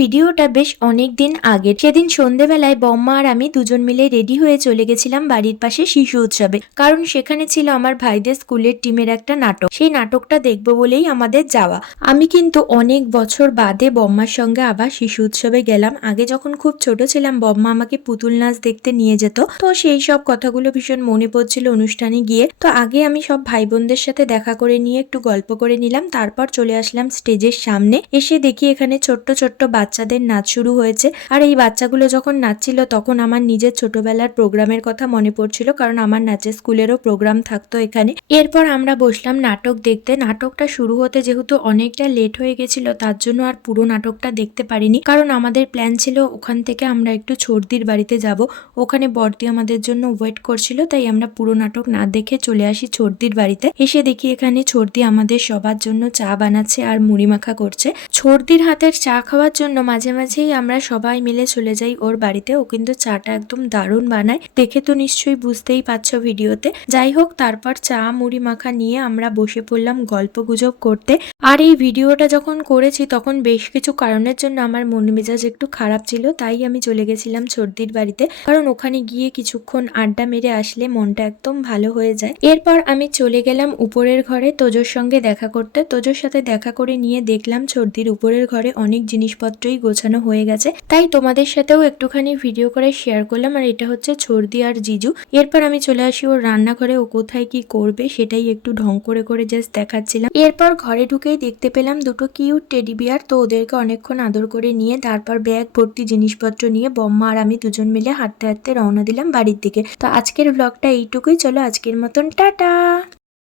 ভিডিওটা বেশ অনেক দিন আগের। সেদিন সন্ধেবেলায় বম্মা আর আমি দুজন মিলে রেডি হয়ে চলে গেছিলাম বাড়ির পাশে শিশু উৎসবে, কারণ সেখানে ছিল আমার ভাইদের স্কুলের টিমের একটা নাটক। সেই নাটকটা দেখবো বলেই আমাদের যাওয়া। আমি কিন্তু অনেক বছর বাদে বম্মার সঙ্গে আবার শিশু উৎসবে গেলাম। আগে যখন খুব ছোট ছিলাম বম্মা আমাকে পুতুল নাচ দেখতে নিয়ে যেত, তো সেই সব কথাগুলো ভীষণ মনে পড়ছিল অনুষ্ঠানে গিয়ে। তো আগে আমি সব ভাই বোনদের সাথে দেখা করে নিয়ে একটু গল্প করে নিলাম, তারপর চলে আসলাম স্টেজের সামনে। এসে দেখি এখানে ছোট্ট ছোট্ট বাচ্চাদের নাচ শুরু হয়েছে। আর এই বাচ্চাগুলো যখন নাচছিল তখন আমার নিজের ছোটবেলার প্রোগ্রামের কথা মনে পড়ছিল, কারণ আমার নাচের স্কুলেরও প্রোগ্রাম থাকতো এখানে। এরপর আমরা বসলাম নাটক দেখতে। নাটকটা শুরু হতে যেহেতু অনেকটা লেট হয়ে গেছিল, তার জন্য আর পুরো নাটকটা দেখতে পারিনি, কারণ আমাদের প্ল্যান ছিল ওখান থেকে আমরা একটু ছর্দির বাড়িতে যাব। ওখানে বড়দি আমাদের জন্য ওয়েট করছিল, তাই আমরা পুরো নাটক না দেখে চলে আসি ছর্দির বাড়িতে। এসে দেখি এখানে ছর্দি আমাদের সবার জন্য চা বানাচ্ছে আর মুড়ি মাখা করছে। ছর্দির হাতের চা খাওয়ার জন্য মাঝে মাঝেই আমরা সবাই মিলে চলে যাই ওর বাড়িতে। ও কিন্তু চাটা একদম দারুণ বানায়, দেখে তো নিশ্চয়ই বুঝতেই পারছো ভিডিওতে। যাই হোক, তারপর চা মুড়ি মাখা নিয়ে আমরা বসে পড়লাম গল্প গুজব করতে। আর এই ভিডিওটা যখন করেছি তখন বেশ কিছু কারণের জন্য আমার মন মেজাজ একটু খারাপ ছিল, তাই আমি চলে গেছিলাম ছর্দির বাড়িতে, কারণ ওখানে গিয়ে কিছুক্ষণ আড্ডা মেরে আসলে মনটা একদম ভালো হয়ে যায়। এরপর আমি চলে গেলাম উপরের ঘরে তোজোর সঙ্গে দেখা করতে। তোজোর সাথে দেখা করে নিয়ে দেখলাম ছর্দির উপরের ঘরে অনেক জিনিসপত্রই গোছানো হয়ে গেছে, তাই তোমাদের সাথেও একটুখানি ভিডিও করে শেয়ার করলাম। আর এটা হচ্ছে ছর্দি আর জিজু। এরপর আমি চলে আসি ওর রান্নাঘরে। ও কোথায় কি করবে সেটাই একটু ঢং করে করে জাস্ট দেখাচ্ছিলাম। এরপর ঘরে ঢুকেই দেখতে পেলাম দুটো কিউট টেডি বিয়ার। তো ওদেরকে অনেকক্ষণ আদর করে নিয়ে তারপর ব্যাগ ভর্তি জিনিসপত্র নিয়ে বম্মা আর আমি দুজন মিলে হাঁটতে হাঁটতে রওনা দিলাম বাড়ির দিকে। তো আজকের ব্লগটা এইটুকুই। চলো আজকের মতন টাটা।